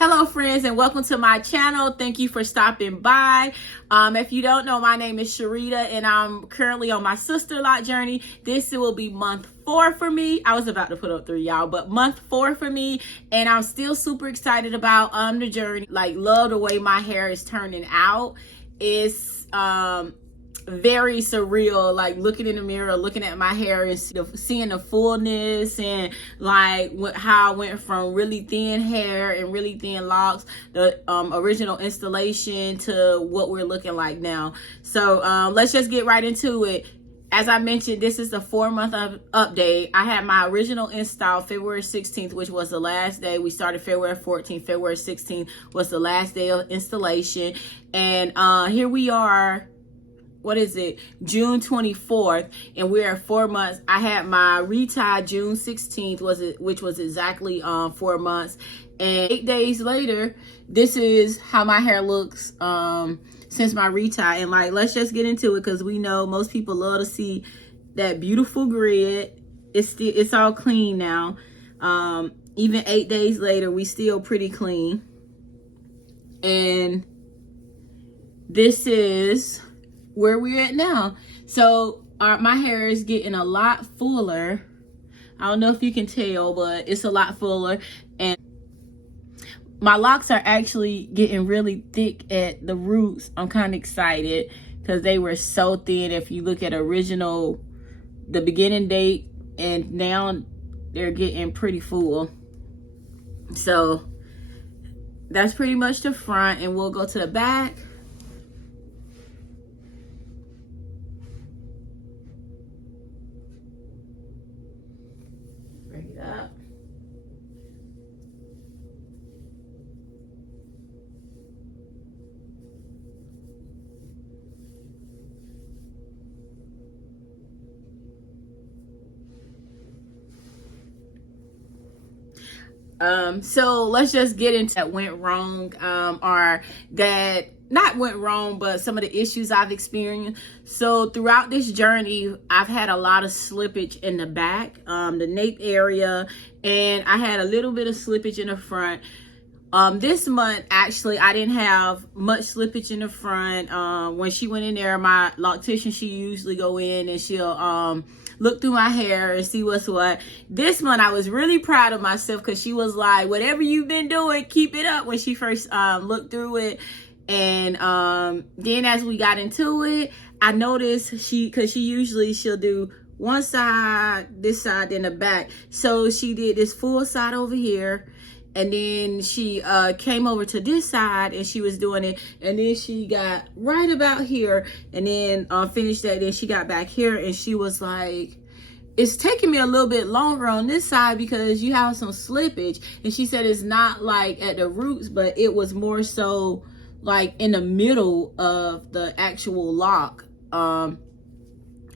Hello friends, and welcome to my channel. Thank you for stopping by. If you don't know, my name is Sharita and I'm currently on my Sisterlock journey. This will be month 4 for me. I was about to put up 3, y'all, but month 4 for me, and I'm still super excited about the journey. Like, love the way my hair is turning out. It's very surreal, like looking in the mirror, looking at my hair and seeing the fullness, and like how I went from really thin hair and really thin locks, the original installation, to what we're looking like now. So let's just get right into it. As I mentioned, this is the 4-month update. I had my original install February 16th, which was the last day. We started February 14th. February 16th was the last day of installation. And here we are. What is it? June 24th, and we're at 4 months. I had my retie June 16th, which was exactly 4 months. And 8 days later, this is how my hair looks since my retie. And like, let's just get into it, because we know most people love to see that beautiful grid. It's all clean now. Even 8 days later, we still pretty clean. And this is where we're at now. So my hair is getting a lot fuller. I don't know if you can tell, but it's a lot fuller, and my locks are actually getting really thick at the roots. I'm kind of excited because they were so thin. If you look at the beginning date, and now they're getting pretty full. So that's pretty much the front, and we'll go to the back. Bring it up. So let's just get into that went wrong, or that not went wrong, but some of the issues I've experienced. So throughout this journey, I've had a lot of slippage in the back, the nape area, and I had a little bit of slippage in the front. This month, actually, I didn't have much slippage in the front. When she went in there, my loctician, she usually go in and she'll look through my hair and see what's what. This month, I was really proud of myself, because she was like, whatever you've been doing, keep it up, when she first looked through it. And then as we got into it, I noticed because she'll do one side, this side, then the back. So she did this full side over here, and then she came over to this side and she was doing it, and then she got right about here, and then finished that. Then she got back here, and she was like, it's taking me a little bit longer on this side because you have some slippage. And she said it's not like at the roots, but it was more so like in the middle of the actual lock.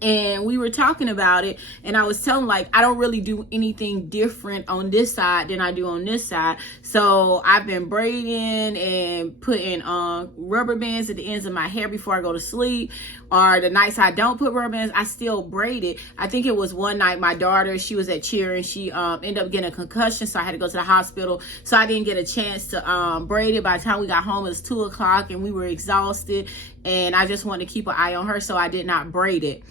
And we were talking about it, and I was telling, like, I don't really do anything different on this side than I do on this side. So I've been braiding and putting rubber bands at the ends of my hair before I go to sleep, or the nights I don't put rubber bands, I still braid it. I think it was one night my daughter, she was at cheer, and she ended up getting a concussion, so I had to go to the hospital. So I didn't get a chance to braid it. By the time we got home, it was 2 o'clock, and we were exhausted, and I just wanted to keep an eye on her, so I did not braid it.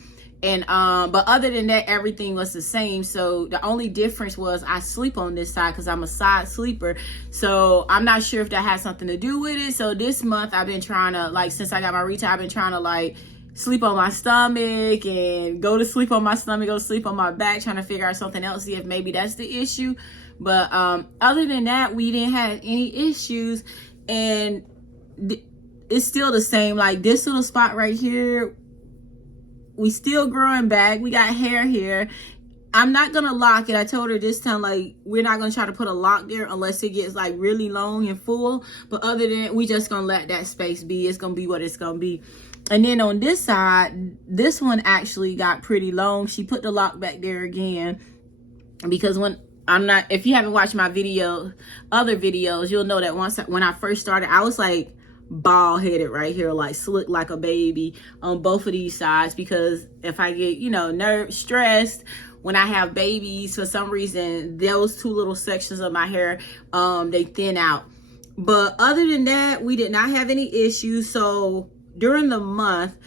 And but other than that, everything was the same. So the only difference was I sleep on this side because I'm a side sleeper. So I'm not sure if that has something to do with it. So this month I've been trying to, like, since I got my retie, I've been trying to like sleep on my stomach and go to sleep on my stomach, go to sleep on my back, trying to figure out something else, see if maybe that's the issue. But other than that, we didn't have any issues, and it's still the same. Like, this little spot right here, we still growing back. We got hair here. I'm not gonna lock it. I told her this time, like, we're not gonna try to put a lock there unless it gets like really long and full. But other than that, we just gonna let that space be. It's gonna be what it's gonna be. And then on this side, this one actually got pretty long. She put the lock back there again, because if you haven't watched my other videos, you'll know that when I first started, I was like bald headed right here, like slick like a baby on both of these sides, because if I get stressed when I have babies, for some reason those two little sections of my hair they thin out. But other than that, we did not have any issues. So during the month,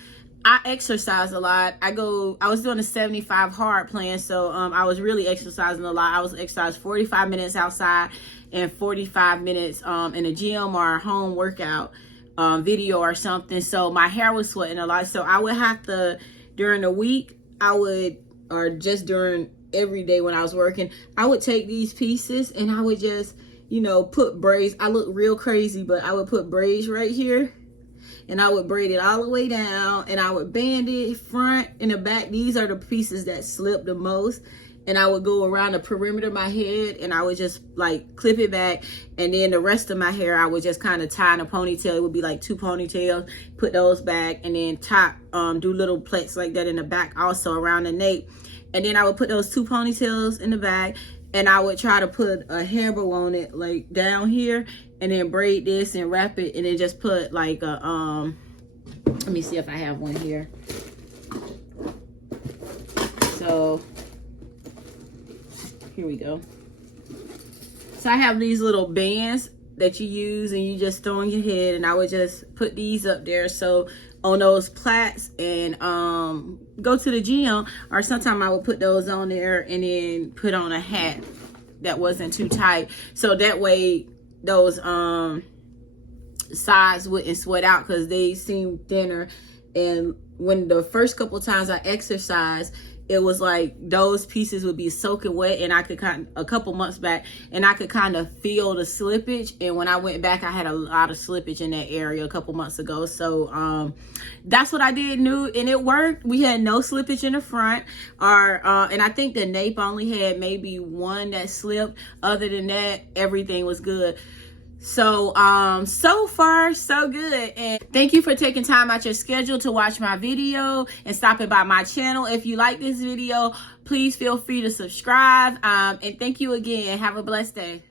I exercise a lot. I was doing a 75 hard plan. So I was really exercising a lot. I was exercising 45 minutes outside and 45 minutes in a gym or a home workout video or something. So my hair was sweating a lot. So I would have to, during the week, or just during every day when I was working, I would take these pieces and I would just, put braids. I look real crazy, but I would put braids right here and I would braid it all the way down and I would band it front and the back. These are the pieces that slip the most. And I would go around the perimeter of my head and I would just like clip it back. And then the rest of my hair, I would just kind of tie in a ponytail. It would be like 2 ponytails, put those back, and then top, do little plaits like that in the back also around the nape. And then I would put those 2 ponytails in the back and I would try to put a hair bow on it like down here and then braid this and wrap it and then just put like a, let me see if I have one here. So here we go. So I have these little bands that you use and you just throw on your head, and I would just put these up there so on those plaits and go to the gym, or sometimes I would put those on there and then put on a hat that wasn't too tight, so that way those sides wouldn't sweat out because they seem thinner. And when the first couple times I exercised, it was like those pieces would be soaking wet, and I could a couple months back, and I could kind of feel the slippage. And when I went back, I had a lot of slippage in that area a couple months ago. So that's what I did new, and it worked. We had no slippage in the front, and I think the nape only had maybe one that slipped. Other than that, everything was good. So so far so good, and thank you for taking time out your schedule to watch my video and stopping by my channel. If you like this video, please feel free to subscribe, and thank you again. Have a blessed day.